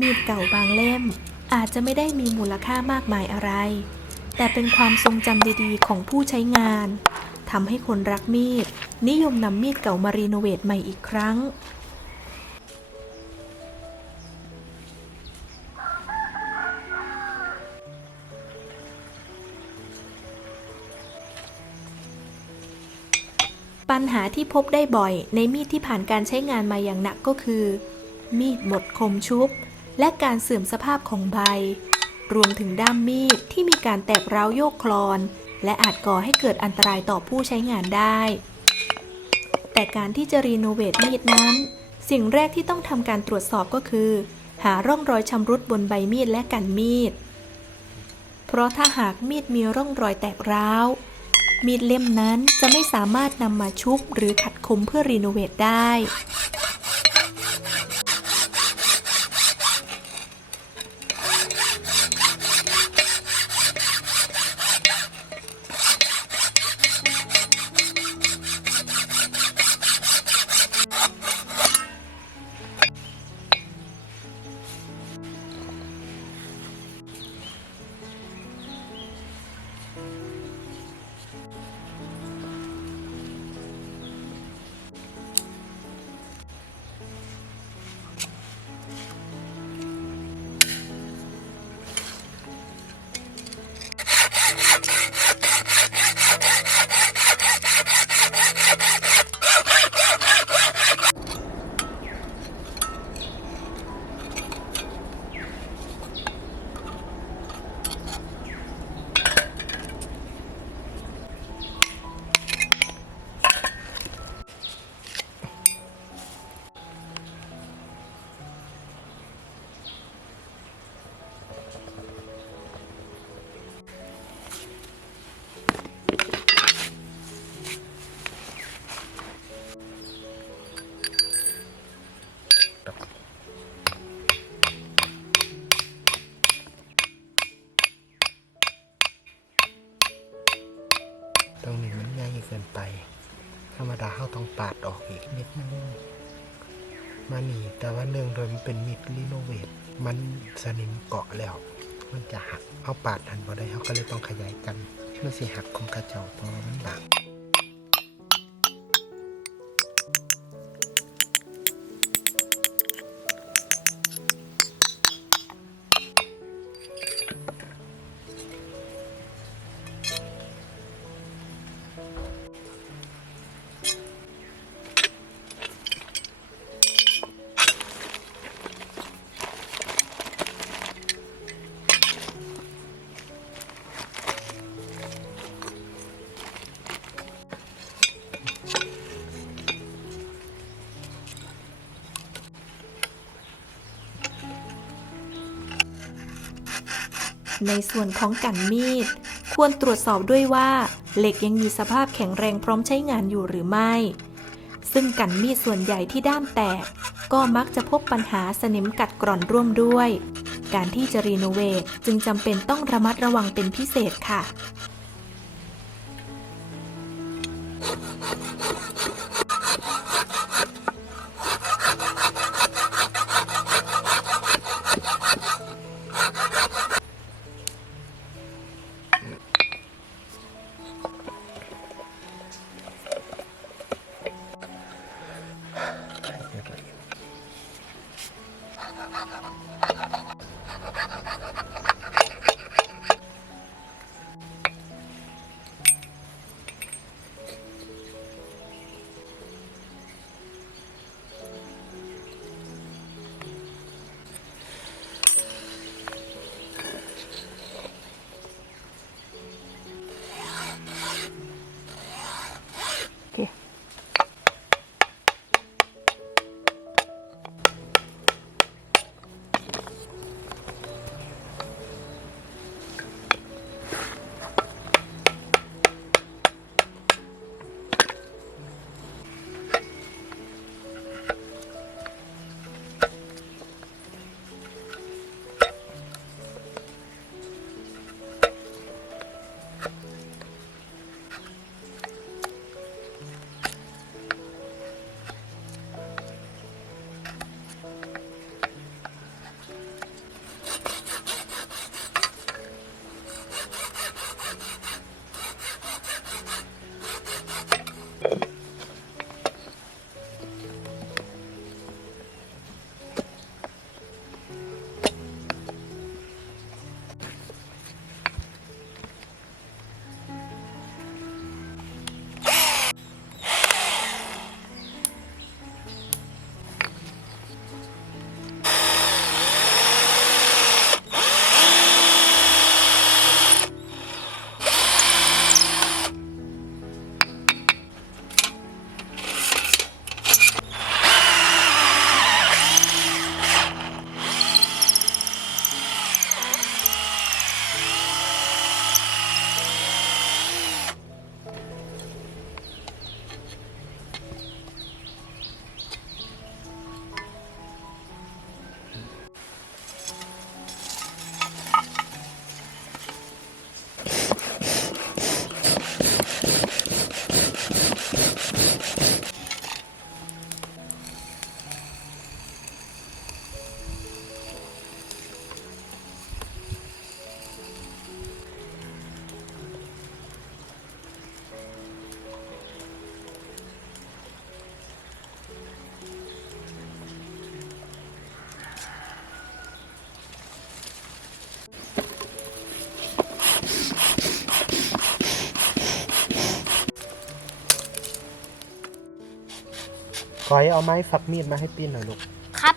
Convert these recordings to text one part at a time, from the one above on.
มีดเก่าบางเล่มอาจจะไม่ได้มีมูลค่ามากมายอะไรแต่เป็นความทรงจำดีๆของผู้ใช้งานทำให้คนรักมีดนิยมนำมีดเก่ามารีโนเวทใหม่อีกครั้งปัญหาที่พบได้บ่อยในมีดที่ผ่านการใช้งานมาอย่างหนักก็คือมีดหมดคมชุบและการเสื่อมสภาพของใบรวมถึงด้ามมีดที่มีการแตกร้าวโยกคลอนและอาจก่อให้เกิดอันตรายต่อผู้ใช้งานได้แต่การที่จะรีโนเวทมีดนั้นสิ่งแรกที่ต้องทำการตรวจสอบก็คือหาร่องรอยชำรุดบนใบมีดและกันมีดเพราะถ้าหากมีดมีร่องรอยแตกร้าวมีดเล่มนั้นจะไม่สามารถนำมาชุบหรือขัดคมเพื่อรีโนเวทได้ตรงนี้มันใหญ่เกินไปธรรมดาเขาต้องปาดออกอีกนิดนึงมานี่แต่ว่าเนื่องโดยมันเป็นมิดรีโนเวทมันสนิมเกาะแล้วมันจะหักเอาปาดหันบ่ได้เขาก็เลยต้องขยายกันมันสิหักคมกระเจ้าเพราะมันบางในส่วนของกั่นมีดควรตรวจสอบด้วยว่าเหล็กยังมีสภาพแข็งแรงพร้อมใช้งานอยู่หรือไม่ซึ่งกั่นมีดส่วนใหญ่ที่ด้ามแตกก็มักจะพบปัญหาสนิมกัดกร่อนร่วมด้วยการที่จะรีโนเวทจึงจำเป็นต้องระมัดระวังเป็นพิเศษค่ะ ก้อยเอาไม้ฝักมีดมาให้ปีนหน่อยลูก ครับ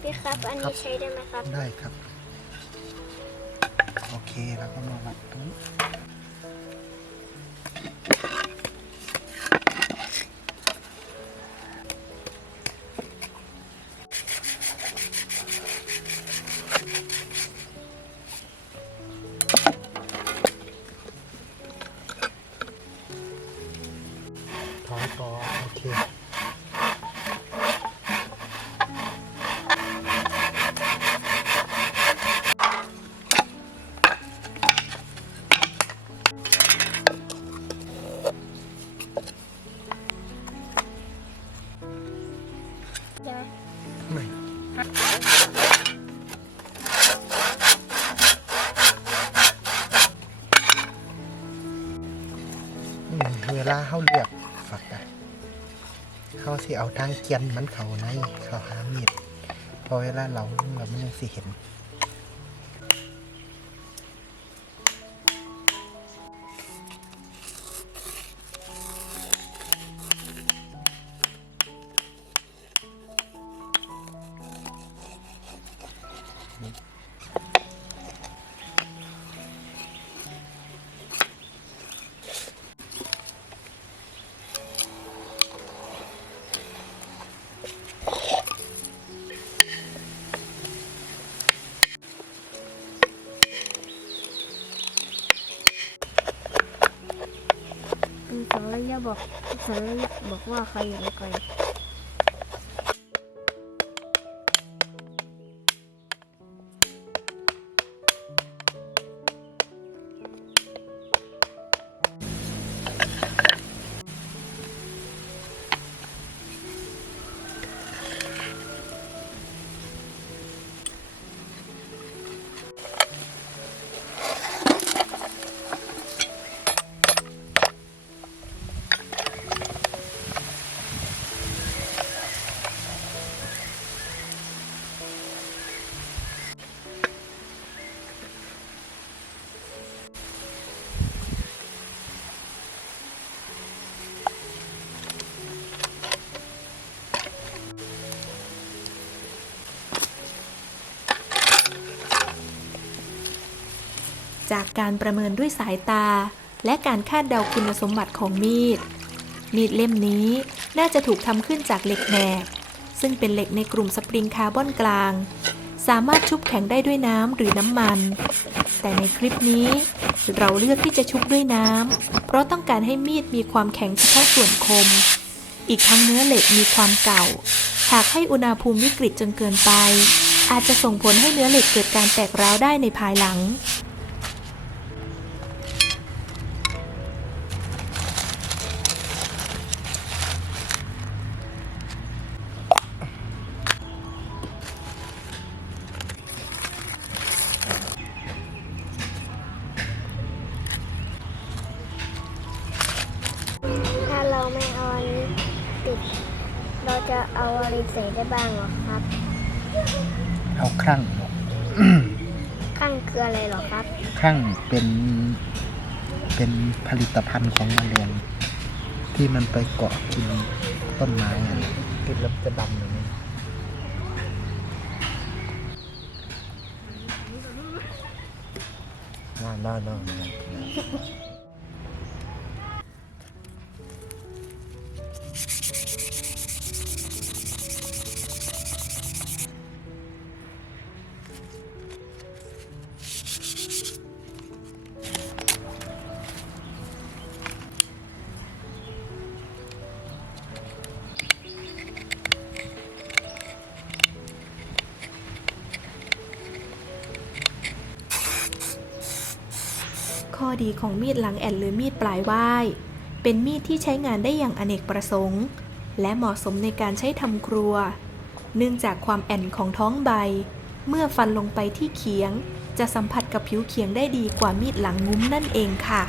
พี่ครับ อันนี้ใช้ได้ไหมครับ ได้ครับ โอเคแล้วก็มาวัดตรงนี้ถอยต่อโอเคไม่เวลาเขาเลือกฝักอะเขาสิเอาทางเกียนมันเขาในเขาหามีดพอเวลาเรามันยังสิเห็นสังระยะบอกว่าใครอยู่ไกลจากการประเมินด้วยสายตาและการคาดเดาคุณสมบัติของมีดเล่มนี้น่าจะถูกทำขึ้นจากเหล็กแหนบซึ่งเป็นเหล็กในกลุ่มสปริงคาร์บอนกลางสามารถชุบแข็งได้ด้วยน้ำหรือน้ำมันแต่ในคลิปนี้เราเลือกที่จะชุบด้วยน้ำเพราะต้องการให้มีดมีความแข็งเฉพาะส่วนคมอีกทั้งเนื้อเหล็กมีความเก่าหากให้อุณหภูมิวิกฤตจนเกินไปอาจจะส่งผลให้เนื้อเหล็กเกิดการแตกร้าวได้ในภายหลัง จะเอาอะไรใส่ได้บ้างเหรอครับ เอาครั่งออก ข้างคืออะไรเหรอครับ ครั่งเป็นผลิตภัณฑ์ของแมลงที่มันไปเกาะกินต้นไม้อะกินแล้วจะดำอย่างนี้น่าข้อดีของมีดหลังแอนหรือมีดปลายว่ายเป็นมีดที่ใช้งานได้อย่างอเนกประสงค์ และเหมาะสมในการใช้ทำครัว เนื่องจากความแอนของท้องใบ เมื่อฟันลงไปที่เขียง จะสัมผัสกับผิวเขียงได้ดีกว่ามีดหลังงุ้มนั่นเองค่ะ